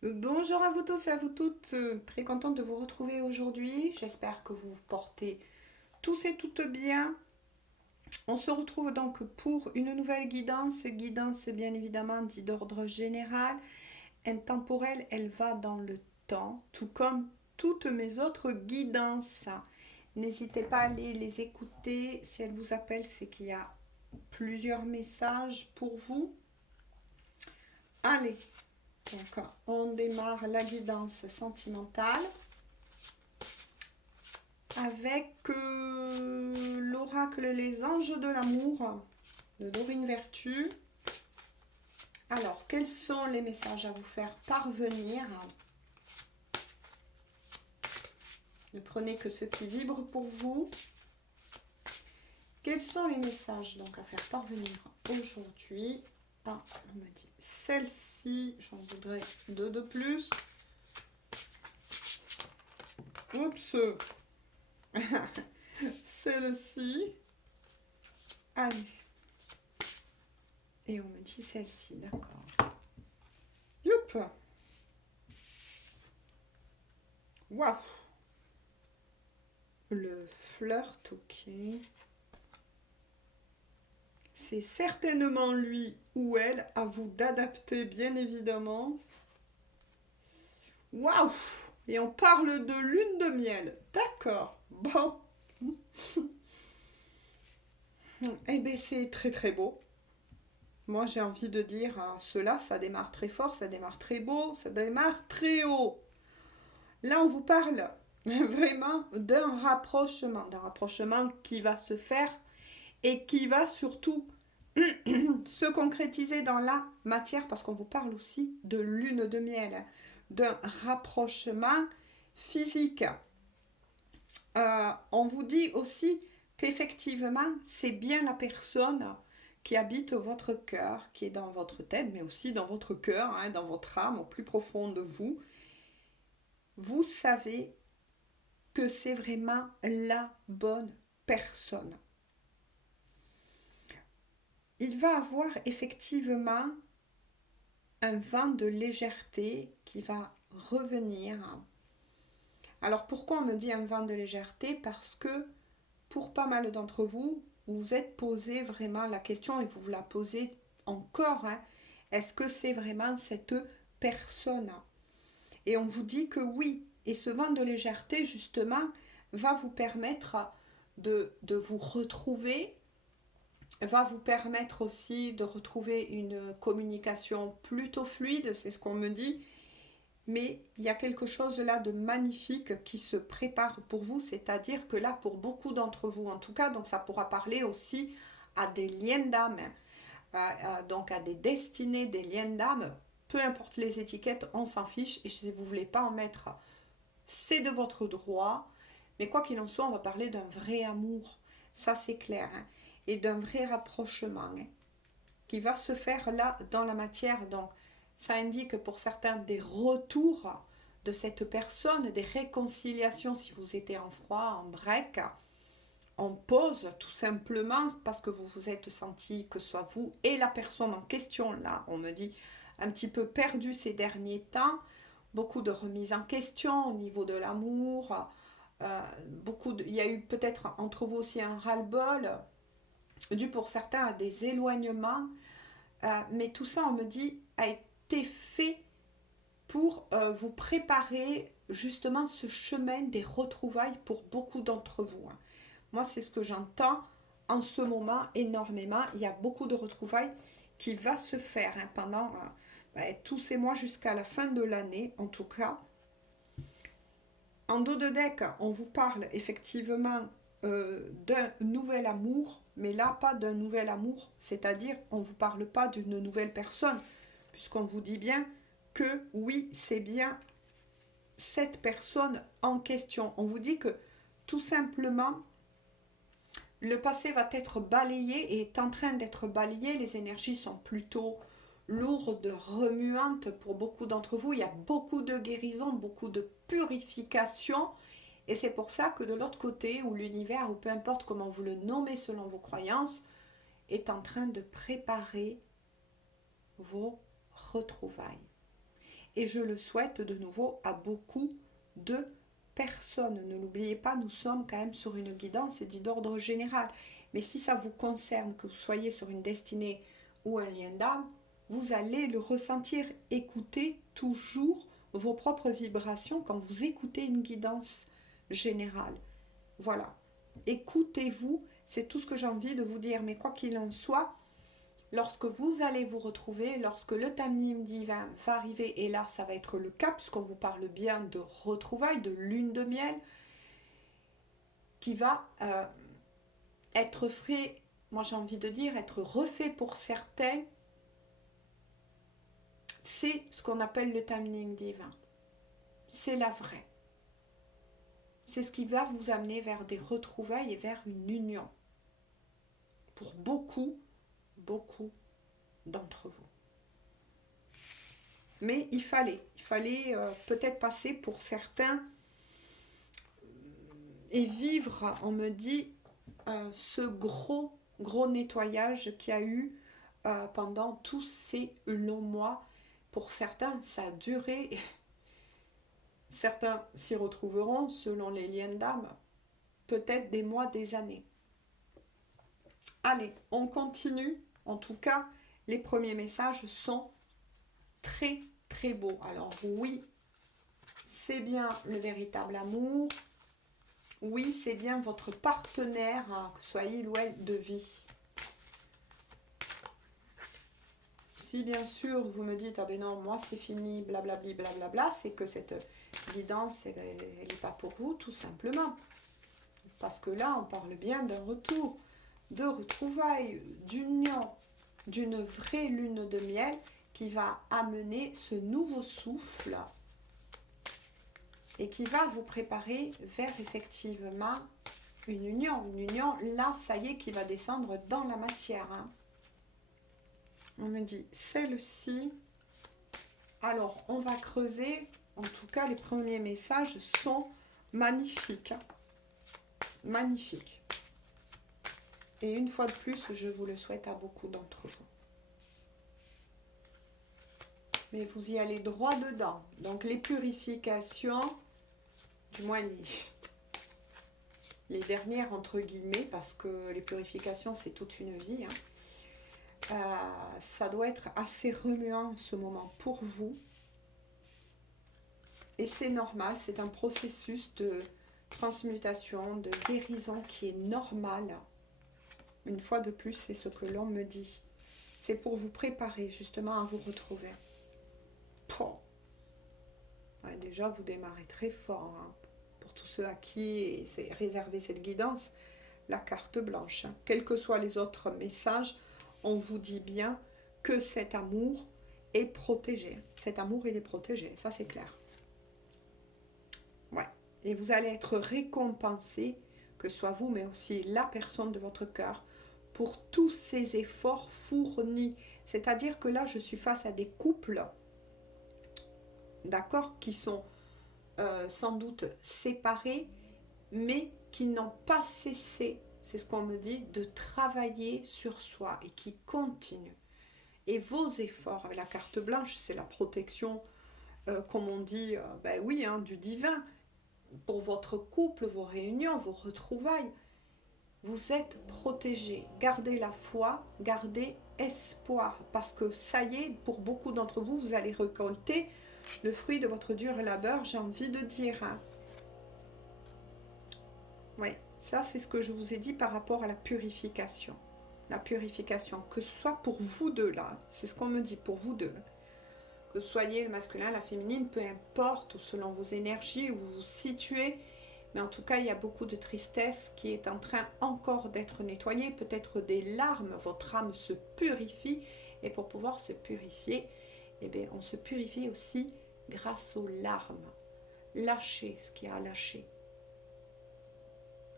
Bonjour à vous tous et à vous toutes, très contente de vous retrouver aujourd'hui. J'espère que vous vous portez tous et toutes bien. On se retrouve donc pour une nouvelle guidance bien évidemment dit d'ordre général, intemporelle, elle va dans le temps, tout comme toutes mes autres guidances. N'hésitez pas à aller les écouter, si elles vous appellent, c'est qu'il y a plusieurs messages pour vous. Allez, donc on démarre la guidance sentimentale avec l'oracle Les Anges de l'amour de Dorine Vertu. Alors, quels sont les messages à vous faire parvenir? Ne prenez que ceux qui vibrent pour vous. Quels sont les messages donc à faire parvenir aujourd'hui? Ah, on me dit celle-ci, j'en voudrais deux de plus. Oups, celle-ci. Allez. Et on me dit celle-ci, d'accord. Youp. Waouh. Le flirt, ok. C'est certainement lui ou elle, à vous d'adapter bien évidemment. Waouh. Et on parle de lune de miel. D'accord. Bon. Eh bien c'est très très beau. Moi j'ai envie de dire, cela, ça démarre très fort, ça démarre très beau, ça démarre très haut. Là on vous parle vraiment d'un rapprochement qui va se faire et qui va surtout se concrétiser dans la matière, parce qu'on vous parle aussi de lune de miel, d'un rapprochement physique. On vous dit aussi qu'effectivement, c'est bien la personne qui habite votre cœur, qui est dans votre tête, mais aussi dans votre cœur, hein, dans votre âme, au plus profond de vous. Vous savez que c'est vraiment la bonne personne. Il va avoir effectivement un vent de légèreté qui va revenir. Alors pourquoi on me dit un vent de légèreté? Parce que pour pas mal d'entre vous, vous vous êtes posé vraiment la question et vous vous la posez encore. Hein, est-ce que c'est vraiment cette personne? Et on vous dit que oui. Et ce vent de légèreté, justement, va vous permettre de vous retrouver, va vous permettre aussi de retrouver une communication plutôt fluide, c'est ce qu'on me dit. Mais il y a quelque chose là de magnifique qui se prépare pour vous, c'est-à-dire que là, pour beaucoup d'entre vous, en tout cas, donc ça pourra parler aussi à des liens d'âme, donc à des destinées, des liens d'âme, peu importe les étiquettes, on s'en fiche, et si vous ne voulez pas en mettre, c'est de votre droit, mais quoi qu'il en soit, on va parler d'un vrai amour, ça c'est clair, hein, et d'un vrai rapprochement, hein, qui va se faire là dans la matière. Donc, ça indique pour certains des retours de cette personne, des réconciliations si vous étiez en froid, en break, en pause, tout simplement parce que vous vous êtes senti, que ce soit vous et la personne en question, là, on me dit, un petit peu perdu ces derniers temps, beaucoup de remises en question au niveau de l'amour, il y a eu peut-être entre vous aussi un ras-le-bol, dû pour certains à des éloignements, mais tout ça, on me dit, a été fait pour vous préparer justement ce chemin des retrouvailles pour beaucoup d'entre vous, hein. Moi, c'est ce que j'entends en ce moment énormément. Il y a beaucoup de retrouvailles qui va se faire, hein, pendant tous ces mois jusqu'à la fin de l'année, en tout cas. En dos de deck, on vous parle effectivement d'un nouvel amour, mais là, pas d'un nouvel amour, c'est-à-dire on ne vous parle pas d'une nouvelle personne, puisqu'on vous dit bien que oui, c'est bien cette personne en question. On vous dit que tout simplement, le passé va être balayé et est en train d'être balayé. Les énergies sont plutôt lourdes, remuantes pour beaucoup d'entre vous. Il y a beaucoup de guérison, beaucoup de purification. Et c'est pour ça que de l'autre côté, ou l'univers, ou peu importe comment vous le nommez selon vos croyances, est en train de préparer vos retrouvailles. et je le souhaite de nouveau à beaucoup de personnes. Ne l'oubliez pas, nous sommes quand même sur une guidance dit d'ordre général. Mais si ça vous concerne, que vous soyez sur une destinée ou un lien d'âme, vous allez le ressentir. Écoutez toujours vos propres vibrations quand vous écoutez une guidance générale. Voilà. Écoutez-vous, c'est tout ce que j'ai envie de vous dire. Mais quoi qu'il en soit, lorsque vous allez vous retrouver, lorsque le timing divin va arriver, et là ça va être le cas, puisqu'on vous parle bien de retrouvailles, de lune de miel, qui va être fait, moi j'ai envie de dire, être refait pour certains, c'est ce qu'on appelle le timing divin. C'est la vraie. C'est ce qui va vous amener vers des retrouvailles et vers une union. Pour beaucoup d'entre vous. Mais il fallait peut-être passer pour certains et vivre, on me dit, ce gros nettoyage qu'il y a eu pendant tous ces longs mois. Pour certains, ça a duré. Certains s'y retrouveront, selon les liens d'âme, peut-être des mois, des années. Allez, on continue. En tout cas, les premiers messages sont très, très beaux. Alors oui, c'est bien le véritable amour. Oui, c'est bien votre partenaire, hein, que soyez il ou elle de vie. Si bien sûr vous me dites, ah ben non, moi c'est fini, blablabli, blablabla, c'est que cette guidance, elle n'est pas pour vous, tout simplement. Parce que là, on parle bien d'un retour, de retrouvailles, d'union, d'une vraie lune de miel qui va amener ce nouveau souffle et qui va vous préparer vers effectivement une union. Une union, là, ça y est, qui va descendre dans la matière. Hein. On me dit, celle-ci, alors on va creuser. En tout cas, les premiers messages sont magnifiques. Hein. Magnifiques. Et une fois de plus, je vous le souhaite à beaucoup d'entre vous. Mais vous y allez droit dedans. Donc les purifications, du moins les dernières entre guillemets, parce que les purifications c'est toute une vie, hein. Ça doit être assez remuant en ce moment pour vous. Et c'est normal, c'est un processus de transmutation, de guérison qui est normal. Une fois de plus, c'est ce que l'on me dit. C'est pour vous préparer justement à vous retrouver. Ouais, déjà, vous démarrez très fort. Hein. Pour tous ceux à qui c'est réservé cette guidance, la carte blanche. Hein. Quels que soient les autres messages, on vous dit bien que cet amour est protégé. Cet amour, il est protégé. Ça, c'est clair. Ouais. Et vous allez être récompensé, que ce soit vous, mais aussi la personne de votre cœur, pour tous ces efforts fournis. C'est-à-dire que là, je suis face à des couples, d'accord, qui sont sans doute séparés, mais qui n'ont pas cessé, c'est ce qu'on me dit, de travailler sur soi et qui continuent. Et vos efforts, avec la carte blanche, c'est la protection, comme on dit, ben oui, hein, du divin, pour votre couple, vos réunions, vos retrouvailles. Vous êtes protégés. Gardez la foi, gardez espoir, parce que ça y est, pour beaucoup d'entre vous, vous allez récolter le fruit de votre dur labeur, j'ai envie de dire. Hein. Oui, ça c'est ce que je vous ai dit par rapport à la purification. La purification, que ce soit pour vous deux là, c'est ce qu'on me dit pour vous deux. Que ce soyez le masculin, la féminine, peu importe, ou selon vos énergies, où vous vous situez. Mais en tout cas, il y a beaucoup de tristesse qui est en train encore d'être nettoyée. Peut-être des larmes, votre âme se purifie. Et pour pouvoir se purifier, eh bien, on se purifie aussi grâce aux larmes. Lâchez ce qui a lâché.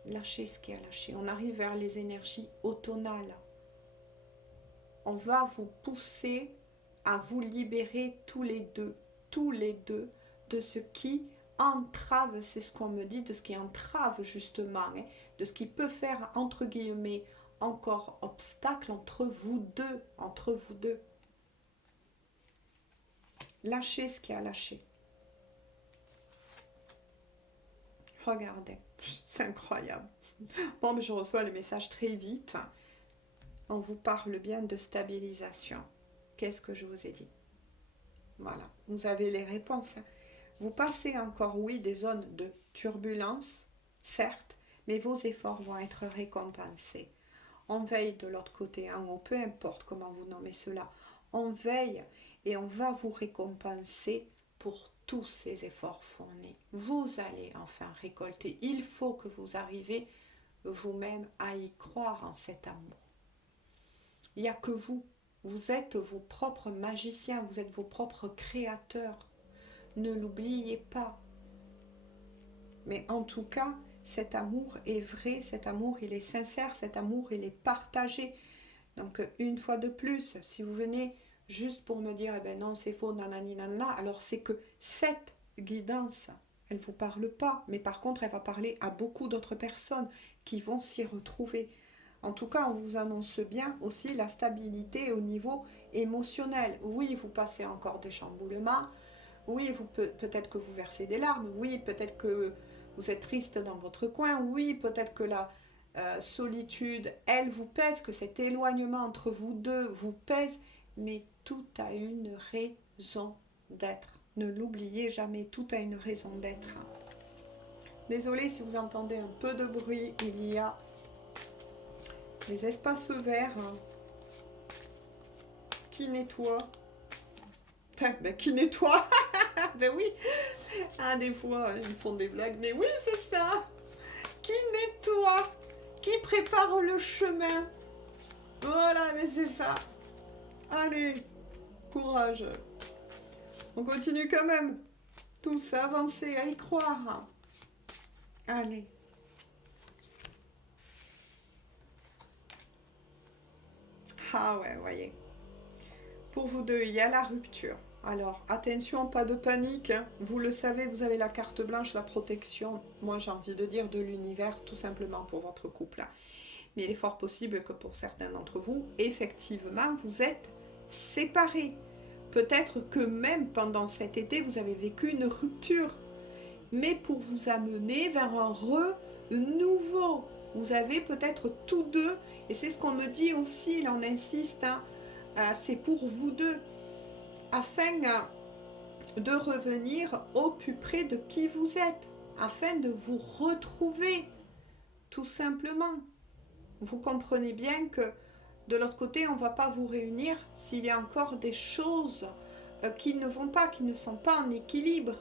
Lâchez ce qui a lâché. On arrive vers les énergies automnales. On va vous pousser à vous libérer tous les deux, de ce qui entrave, c'est ce qu'on me dit, de ce qui entrave justement, hein, de ce qui peut faire, entre guillemets, encore obstacle entre vous deux. Lâchez ce qui a lâché. Regardez, c'est incroyable. Bon, mais je reçois le message très vite. On vous parle bien de stabilisation. Qu'est-ce que je vous ai dit? Voilà, vous avez les réponses. Vous passez encore, oui, des zones de turbulence, certes, mais vos efforts vont être récompensés. On veille de l'autre côté, hein, ou peu importe comment vous nommez cela. On veille et on va vous récompenser pour tous ces efforts fournis. Vous allez enfin récolter. Il faut que vous arriviez vous-même à y croire en cet amour. Il n'y a que vous. Vous êtes vos propres magiciens, vous êtes vos propres créateurs. Ne l'oubliez pas. Mais en tout cas, cet amour est vrai, cet amour il est sincère, cet amour il est partagé. Donc une fois de plus, si vous venez juste pour me dire, eh ben non c'est faux, nanani nanana, alors c'est que cette guidance, elle ne vous parle pas, mais par contre elle va parler à beaucoup d'autres personnes qui vont s'y retrouver. En tout cas, on vous annonce bien aussi la stabilité au niveau émotionnel. Oui, vous passez encore des chamboulements. Oui, peut-être que vous versez des larmes. Oui, peut-être que vous êtes triste dans votre coin. Oui, peut-être que la solitude, elle vous pèse, que cet éloignement entre vous deux vous pèse. Mais tout a une raison d'être. Ne l'oubliez jamais, tout a une raison d'être. Désolée si vous entendez un peu de bruit, il y a les espaces verts qui nettoient. Ben, qui nettoient. Ben oui. Ah, des fois, ils font des blagues. Mais oui, c'est ça. Qui nettoie. Qui prépare le chemin. Voilà, mais c'est ça. Allez, courage. On continue quand même. Tous à avancer, à y croire. Allez. Ah ouais, voyez. Pour vous deux, il y a la rupture. Alors, attention, pas de panique. Hein. Vous le savez, vous avez la carte blanche, la protection. Moi, j'ai envie de dire de l'univers, tout simplement pour votre couple. Mais il est fort possible que pour certains d'entre vous, effectivement, vous êtes séparés. Peut-être que même pendant cet été, vous avez vécu une rupture. Mais pour vous amener vers un renouveau. Vous avez peut-être tous deux, et c'est ce qu'on me dit aussi, là on insiste, hein, c'est pour vous deux, afin de revenir au plus près de qui vous êtes, afin de vous retrouver, tout simplement. Vous comprenez bien que de l'autre côté, on ne va pas vous réunir s'il y a encore des choses qui ne vont pas, qui ne sont pas en équilibre.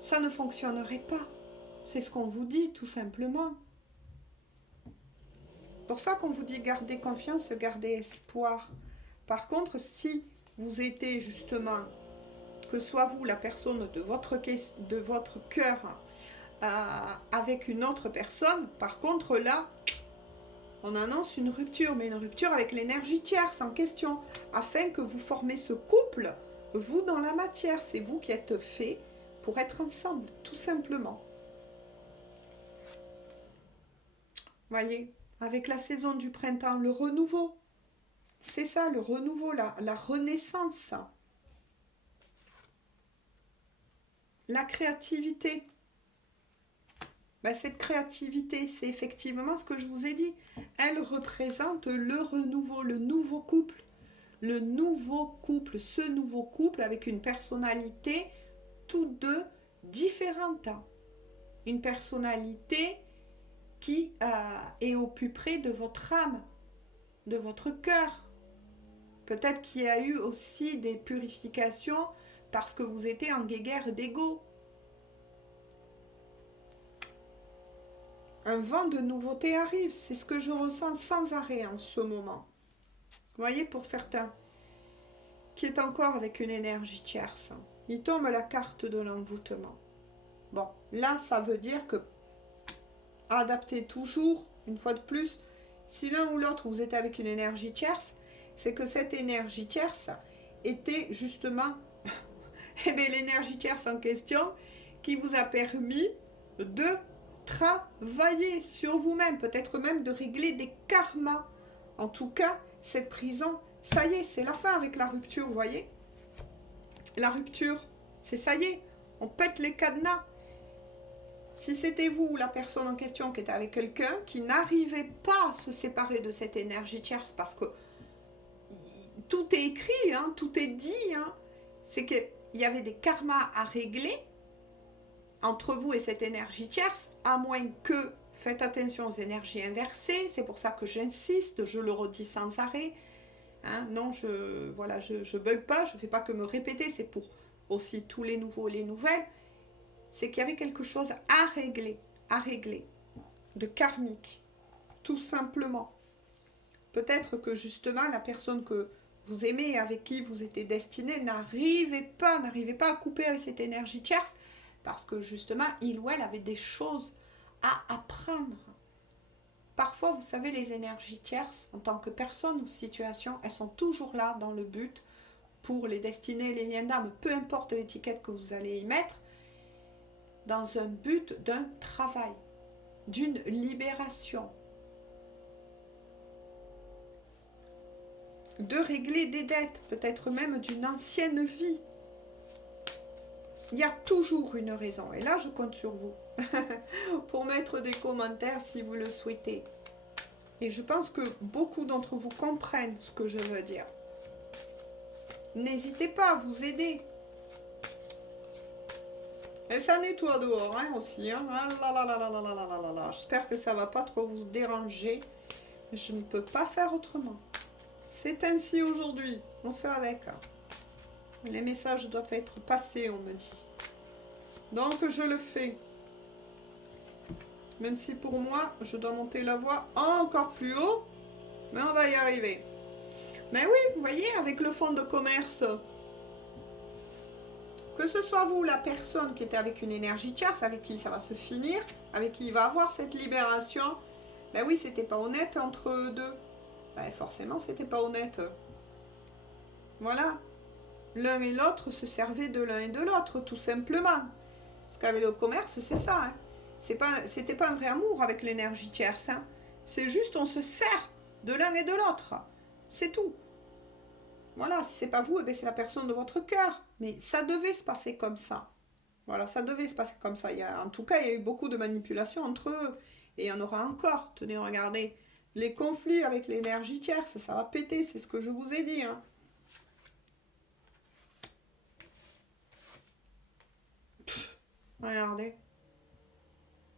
Ça ne fonctionnerait pas. C'est ce qu'on vous dit, tout simplement. Pour ça qu'on vous dit gardez confiance, gardez espoir. Par contre, si vous étiez justement, que soit vous la personne de votre cœur avec une autre personne, par contre là, on annonce une rupture, mais une rupture avec l'énergie tierce en question, afin que vous formez ce couple, vous dans la matière, c'est vous qui êtes fait pour être ensemble, tout simplement. Voyez, avec la saison du printemps, le renouveau, c'est ça le renouveau, la renaissance, la créativité. Ben, cette créativité, c'est effectivement ce que je vous ai dit. Elle représente le renouveau, le nouveau couple. Le nouveau couple, ce nouveau couple avec une personnalité toutes deux différentes. Une personnalité qui est au plus près de votre âme, de votre cœur. Peut-être qu'il y a eu aussi des purifications parce que vous étiez en guéguerre d'ego. Un vent de nouveauté arrive, c'est ce que je ressens sans arrêt en ce moment. Vous voyez, pour certains, qui est encore avec une énergie tierce, il tombe la carte de l'envoûtement. Bon, là, ça veut dire que adaptez toujours, une fois de plus, si l'un ou l'autre vous êtes avec une énergie tierce, c'est que cette énergie tierce était justement l'énergie tierce en question qui vous a permis de travailler sur vous-même, peut-être même de régler des karmas. En tout cas, cette prison, ça y est, c'est la fin avec la rupture, vous voyez. la rupture. C'est ça y est, on pète les cadenas. Si c'était vous ou la personne en question qui était avec quelqu'un qui n'arrivait pas à se séparer de cette énergie tierce, parce que tout est écrit, hein, tout est dit, hein, c'est qu'il y avait des karmas à régler entre vous et cette énergie tierce, à moins que faites attention aux énergies inversées. C'est pour ça que j'insiste, je le redis sans arrêt. Hein, non, je bug pas, je ne fais pas que me répéter, c'est pour aussi tous les nouveaux et les nouvelles. C'est qu'il y avait quelque chose à régler, de karmique, tout simplement. Peut-être que justement la personne que vous aimez et avec qui vous étiez destiné n'arrivait pas à couper avec cette énergie tierce, parce que justement il ou elle avait des choses à apprendre. Parfois, vous savez, les énergies tierces, en tant que personne ou situation, elles sont toujours là dans le but pour les destinées, les liens d'âme, peu importe l'étiquette que vous allez y mettre, dans un but d'un travail, d'une libération, de régler des dettes, peut-être même d'une ancienne vie. Il y a toujours une raison. Et là, je compte sur vous pour mettre des commentaires si vous le souhaitez. Et je pense que beaucoup d'entre vous comprennent ce que je veux dire. N'hésitez pas à vous aider. Et ça nettoie dehors hein, aussi. Hein. Ah là là là là là là là là là. J'espère que ça ne va pas trop vous déranger. Je ne peux pas faire autrement. C'est ainsi aujourd'hui. On fait avec. Les messages doivent être passés, on me dit. Donc je le fais. Même si pour moi, je dois monter la voix encore plus haut. Mais on va y arriver. Mais oui, vous voyez, avec le fonds de commerce, que ce soit vous, la personne qui était avec une énergie tierce, avec qui ça va se finir, avec qui il va avoir cette libération, ben oui, c'était pas honnête entre eux deux. Ben forcément, c'était pas honnête. Voilà. L'un et l'autre se servaient de l'un et de l'autre, tout simplement. Parce qu'avec le commerce, c'est ça. Hein. C'était pas un vrai amour avec l'énergie tierce. Hein. C'est juste on se sert de l'un et de l'autre. C'est tout. Voilà, si c'est pas vous, eh bien c'est la personne de votre cœur. Mais ça devait se passer comme ça. Voilà, ça devait se passer comme ça. En tout cas, il y a eu beaucoup de manipulations entre eux. Et il y en aura encore. Tenez, regardez. Les conflits avec l'énergie tierce, ça va péter, c'est ce que je vous ai dit. Hein. Regardez.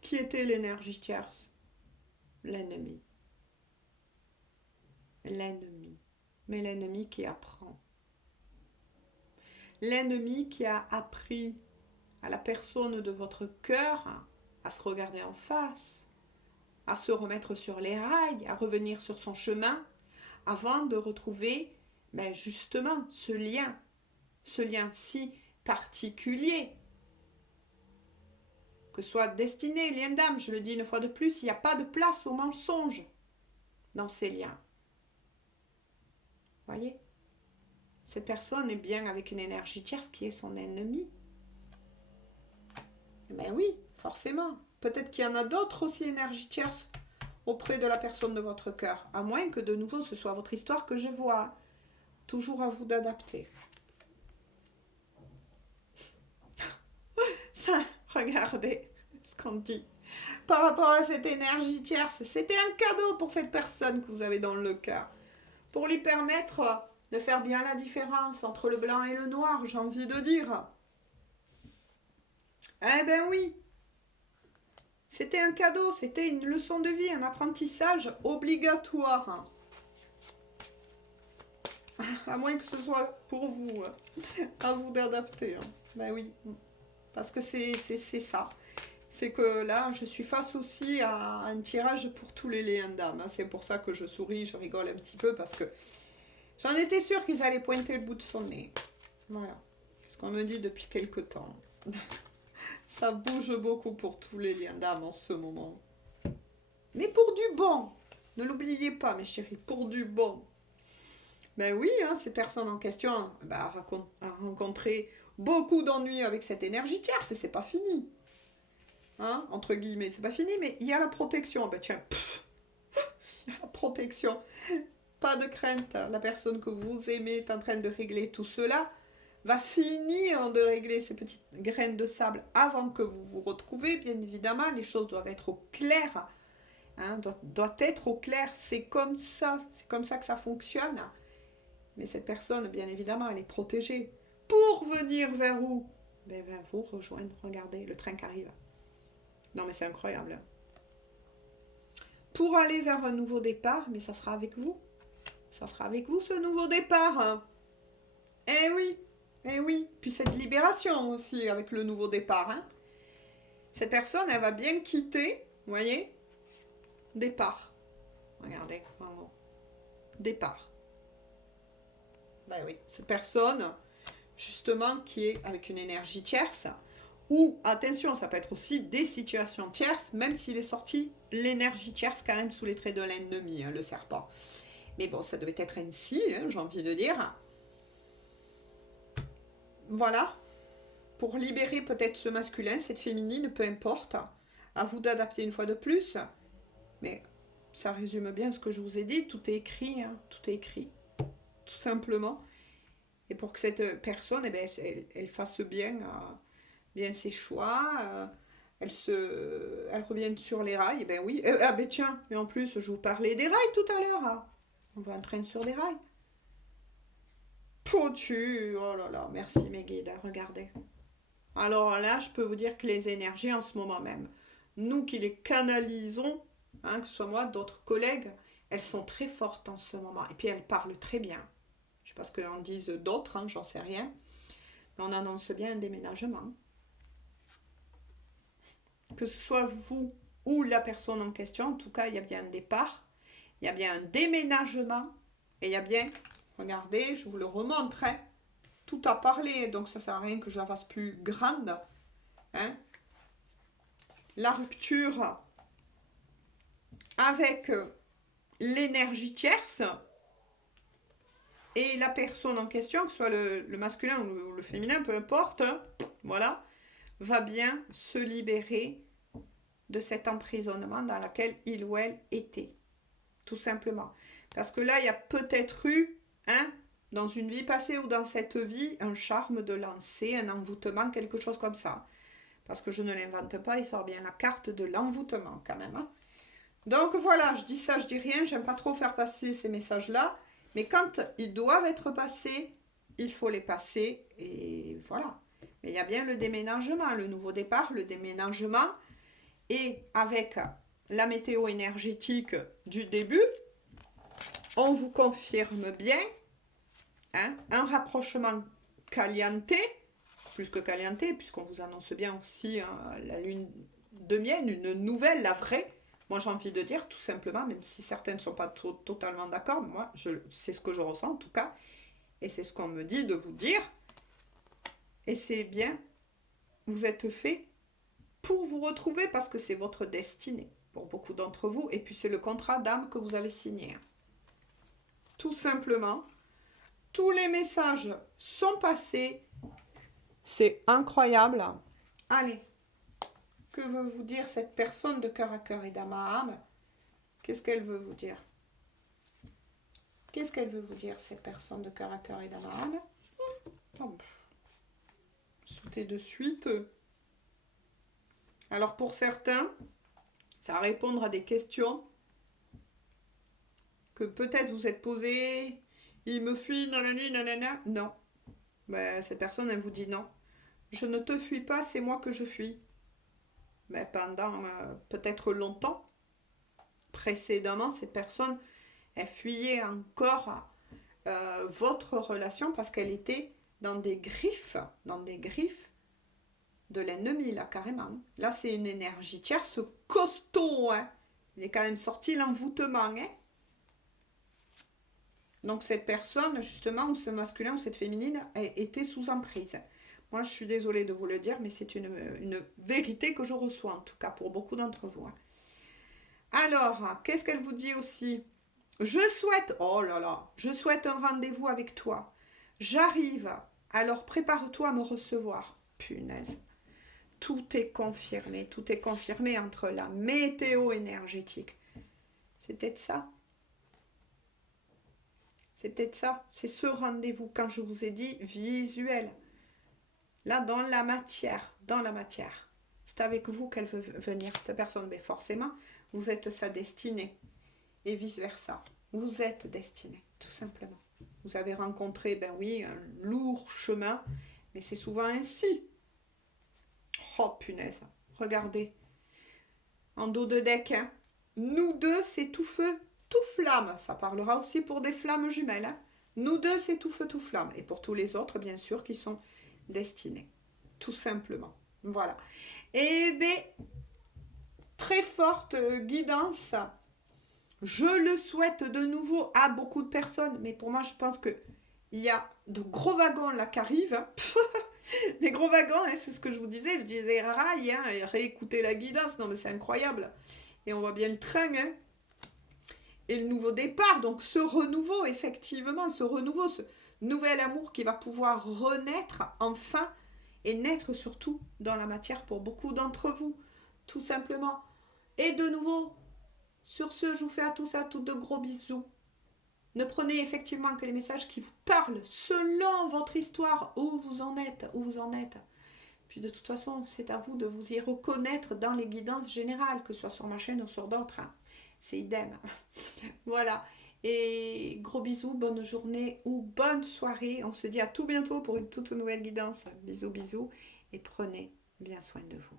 Qui était l'énergie tierce? L'ennemi. L'ennemi. Mais l'ennemi qui apprend. L'ennemi qui a appris à la personne de votre cœur à se regarder en face, à se remettre sur les rails, à revenir sur son chemin, avant de retrouver justement ce lien si particulier, que ce soit destiné, lien d'âme, je le dis une fois de plus, il n'y a pas de place au mensonge dans ces liens. Voyez ? Cette personne est bien avec une énergie tierce qui est son ennemi. Ben oui, forcément. Peut-être qu'il y en a d'autres aussi énergies tierces auprès de la personne de votre cœur. À moins que de nouveau ce soit votre histoire que je vois. Toujours à vous d'adapter. Ça, regardez ce qu'on dit. Par rapport à cette énergie tierce, c'était un cadeau pour cette personne que vous avez dans le cœur. Pour lui permettre de faire bien la différence entre le blanc et le noir, j'ai envie de dire. Eh ben oui. C'était un cadeau, c'était une leçon de vie, un apprentissage obligatoire. À moins que ce soit pour vous, à vous d'adapter. Ben oui, parce que c'est ça. C'est que là, je suis face aussi à un tirage pour tous les liens d'âme. C'est pour ça que je souris, je rigole un petit peu, parce que j'en étais sûre qu'ils allaient pointer le bout de son nez. Voilà. Ce qu'on me dit depuis quelque temps. Ça bouge beaucoup pour tous les liens d'âme en ce moment. Mais pour du bon. Ne l'oubliez pas, mes chéris, pour du bon. Ben oui, ces personnes en question a rencontré beaucoup d'ennuis avec cette énergie tierce et c'est pas fini. Entre guillemets, c'est pas fini, mais il y a la protection. Ben tiens, il y a la protection. Pas de crainte. La personne que vous aimez est en train de régler tout cela va finir de régler ces petites graines de sable avant que vous vous retrouvez. Bien évidemment, les choses doivent être au clair. Hein, doit être au clair. C'est comme ça que ça fonctionne. Mais cette personne, bien évidemment, elle est protégée. Pour venir vers où? Ben, vers vous rejoindre. Regardez, le train qui arrive. Non, mais c'est incroyable. Pour aller vers un nouveau départ, mais ça sera avec vous. Ça sera avec vous, ce nouveau départ. Hein. Eh oui, eh oui. Puis cette libération aussi, avec le nouveau départ. Hein. Cette personne, elle va bien quitter, vous voyez, départ. Regardez, vraiment. Départ. Ben oui, cette personne, justement, qui est avec une énergie tierce, ou, attention, ça peut être aussi des situations tierces, même s'il est sorti l'énergie tierce quand même sous les traits de l'ennemi, hein, le serpent. Mais bon, ça devait être ainsi, hein, j'ai envie de dire. Voilà. Pour libérer peut-être ce masculin, cette féminine, peu importe. À vous d'adapter une fois de plus. Mais ça résume bien ce que je vous ai dit. Tout est écrit, hein, tout est écrit. Tout simplement. Et pour que cette personne, eh ben, elle fasse bien, bien ses choix, elle revienne sur les rails, eh ben oui. Ah ben tiens, et en plus, je vous parlais des rails tout à l'heure. Hein. On va un train sur des rails. Potu, oh là là, merci mes guides, regardez. Alors là, je peux vous dire que les énergies en ce moment même, nous qui les canalisons, hein, que ce soit moi, d'autres collègues, elles sont très fortes en ce moment. Et puis elles parlent très bien. Je ne sais pas ce qu'en disent d'autres, hein, j'en sais rien. Mais on annonce bien un déménagement. Que ce soit vous ou la personne en question, en tout cas, il y a bien un départ, il y a bien un déménagement, et il y a bien, regardez, je vous le remontrerai, tout a parlé, donc ça ne sert à rien que je la fasse plus grande. Hein. La rupture avec l'énergie tierce et la personne en question, que ce soit le masculin ou le féminin, peu importe, hein, voilà, va bien se libérer de cet emprisonnement dans lequel il ou elle était. Tout simplement. Parce que là, il y a peut-être eu, hein, dans une vie passée ou dans cette vie, un charme de lancer, un envoûtement, quelque chose comme ça. Parce que je ne l'invente pas, il sort bien la carte de l'envoûtement quand même. Hein. Donc voilà, je dis ça, je dis rien, j'aime pas trop faire passer ces messages-là, mais quand ils doivent être passés, il faut les passer, et voilà. Mais il y a bien le déménagement, le nouveau départ, le déménagement, et avec la météo énergétique du début, on vous confirme bien hein, un rapprochement caliente, plus que caliente, puisqu'on vous annonce bien aussi hein, la lune de miel, une nouvelle, la vraie. Moi, j'ai envie de dire, tout simplement, même si certaines ne sont pas totalement d'accord, moi, c'est ce que je ressens en tout cas, et c'est ce qu'on me dit de vous dire. Et c'est bien, vous êtes fait pour vous retrouver parce que c'est votre destinée pour beaucoup d'entre vous. Et puis c'est le contrat d'âme que vous avez signé. Tout simplement, tous les messages sont passés. C'est incroyable. Allez, que veut vous dire cette personne de cœur à cœur et d'âme à âme? Qu'est-ce qu'elle veut vous dire? Qu'est-ce qu'elle veut vous dire, cette personne de cœur à cœur et d'âme à âme? Oh, sautez de suite. Alors pour certains, ça va répondre à des questions que peut-être vous êtes posées. Il me fuit, nanani, nanana. Non. Ben, cette personne, elle vous dit non. Je ne te fuis pas, c'est moi que je fuis. Mais pendant peut-être longtemps, précédemment, cette personne, elle fuyait encore votre relation parce qu'elle était dans des griffes de l'ennemi, là, carrément. Là, c'est une énergie tierce costaud, hein. Il est quand même sorti l'envoûtement, hein. Donc, cette personne, justement, ou ce masculin ou cette féminine, était sous emprise. Moi, je suis désolée de vous le dire, mais c'est une vérité que je reçois, en tout cas, pour beaucoup d'entre vous. Hein. Alors, qu'est-ce qu'elle vous dit aussi? Je souhaite, oh là là, je souhaite un rendez-vous avec toi. J'arrive, alors prépare-toi à me recevoir. Punaise. Tout est confirmé entre la météo énergétique. C'est peut-être ça. C'est peut-être ça. C'est ce rendez-vous, quand je vous ai dit visuel. Là, dans la matière. Dans la matière. C'est avec vous qu'elle veut venir, cette personne. Mais forcément, vous êtes sa destinée. Et vice-versa. Vous êtes destiné, tout simplement. Vous avez rencontré, ben oui, un lourd chemin. Mais c'est souvent ainsi. Oh, punaise. Regardez. En dos de deck, hein. Nous deux, c'est tout feu, tout flamme. Ça parlera aussi pour des flammes jumelles. Hein. Nous deux, c'est tout feu, tout flamme. Et pour tous les autres, bien sûr, qui sont destinés. Tout simplement. Voilà. Et bien, très forte guidance. Je le souhaite de nouveau à beaucoup de personnes. Mais pour moi, je pense que il y a de gros wagons là qui arrivent. Les gros wagons, hein, c'est ce que je vous disais. Je disais rail, hein, et réécouter la guidance. Non, mais c'est incroyable. Et on voit bien le train, hein. Et le nouveau départ, donc ce renouveau, effectivement, ce renouveau, ce nouvel amour qui va pouvoir renaître enfin et naître surtout dans la matière pour beaucoup d'entre vous, tout simplement. Et de nouveau, sur ce, je vous fais à tous et à toutes de gros bisous. Ne prenez effectivement que les messages qui vous parlent selon votre histoire, où vous en êtes, où vous en êtes. Puis de toute façon, c'est à vous de vous y reconnaître dans les guidances générales, que ce soit sur ma chaîne ou sur d'autres. Hein. C'est idem. Voilà. Et gros bisous, bonne journée ou bonne soirée. On se dit à tout bientôt pour une toute nouvelle guidance. Bisous, bisous. Et prenez bien soin de vous.